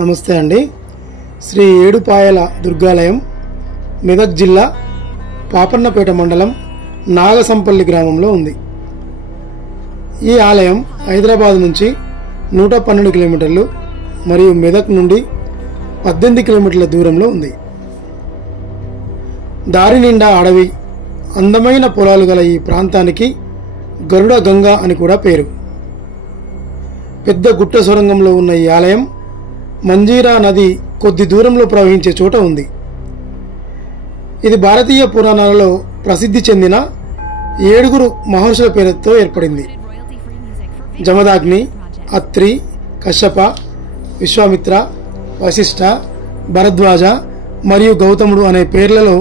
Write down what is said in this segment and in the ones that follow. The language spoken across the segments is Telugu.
నమస్తే అండి. శ్రీ ఏడుపాయల దుర్గాలయం మెదక్ జిల్లా పాపన్నపేట మండలం నాగసంపల్లి గ్రామంలో ఉంది. ఈ ఆలయం హైదరాబాద్ నుంచి 112 కిలోమీటర్లు మరియు మెదక్ నుండి 18 కిలోమీటర్ల దూరంలో ఉంది. దారి నిండా అడవి, అందమైన పొలాలు గల ఈ ప్రాంతానికి గరుడ గంగా అని కూడా పేరు. పెద్ద గుట్ట సొరంగంలో ఉన్న ఈ ఆలయం మంజీరా నది కొద్ది దూరంలో ప్రవహించే చోట ఉంది. ఇది భారతీయ పురాణాలలో ప్రసిద్ధి చెందిన 7 మహర్షుల పేరుతో ఏర్పడింది. జమదాగ్ని, అత్రి, కశ్యప, విశ్వామిత్ర, వశిష్ఠ, భరద్వాజ మరియు గౌతముడు అనే పేర్లలో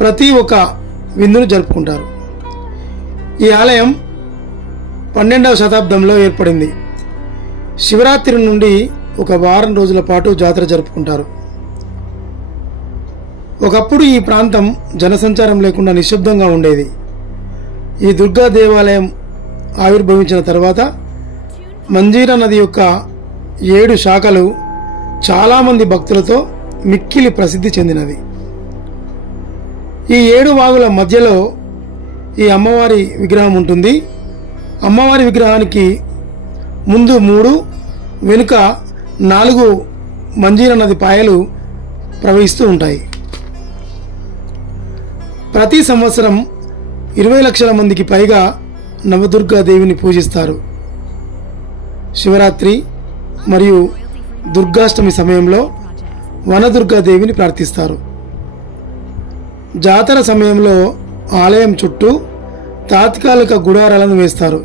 ప్రతి ఒక్క విందును జరుపుకుంటారు. ఈ ఆలయం 12వ శతాబ్దంలో ఏర్పడింది. శివరాత్రి నుండి ఒక వారం రోజుల పాటు జాతర జరుపుకుంటారు. ఒకప్పుడు ఈ ప్రాంతం జనసంచారం లేకుండా నిశ్శబ్దంగా ఉండేది. ఈ దుర్గా దేవాలయం ఆవిర్భవించిన తర్వాత మంజీరా నది యొక్క 7 శాఖలు చాలామంది భక్తులతో మిక్కిలి ప్రసిద్ధి చెందినది. ఈ 7 వాగుల మధ్యలో ఈ అమ్మవారి విగ్రహం ఉంటుంది. అమ్మవారి విగ్రహానికి ముందు 3, వెనుక 4 మంజీరా నది పాయలు ప్రవహిస్తూ ఉంటాయి. ప్రతి సంవత్సరం 20 లక్షల మందికి పైగా నవదుర్గా దేవిని పూజిస్తారు. శివరాత్రి మరియు దుర్గాష్టమి సమయంలో వనదుర్గా దేవిని ప్రార్థిస్తారు. జాతర సమయంలో ఆలయం చుట్టూ తాత్కాలిక గుడారాలను వేస్తారు.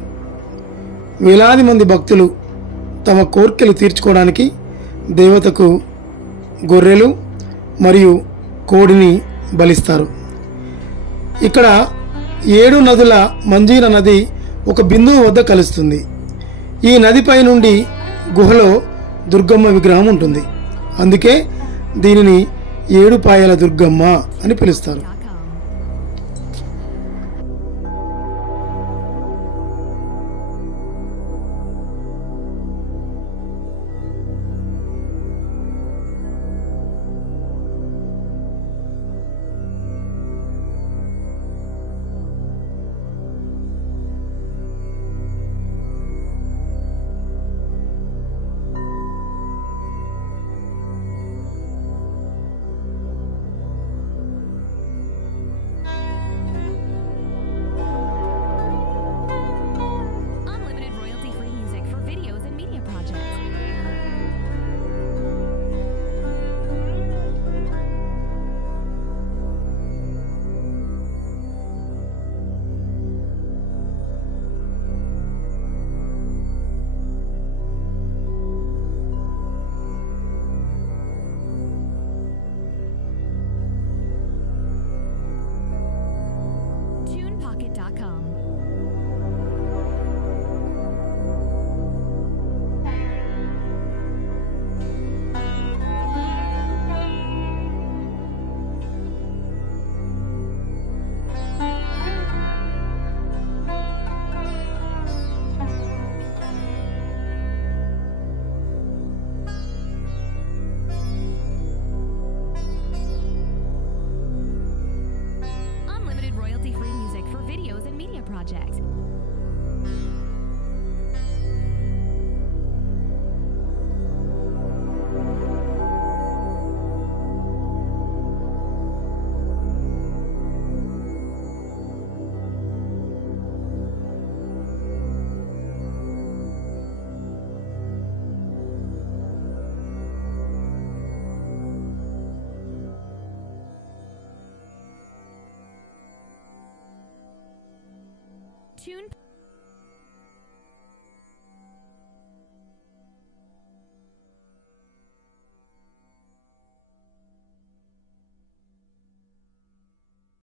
వేలాది మంది భక్తులు తమ కోర్కెలు తీర్చుకోవడానికి దేవతకు గొర్రెలు మరియు కోడిని బలిస్తారు. ఇక్కడ 7 నదుల మంజీరా నది ఒక బిందువు వద్ద కలుస్తుంది. ఈ నదిపై నుండి గుహలో దుర్గమ్మ విగ్రహం ఉంటుంది. అందుకే దీనిని ఏడుపాయల దుర్గమ్మ అని పిలుస్తారు. TunePocket.com. Unlimited royalty-free music for videos and media projects. Tune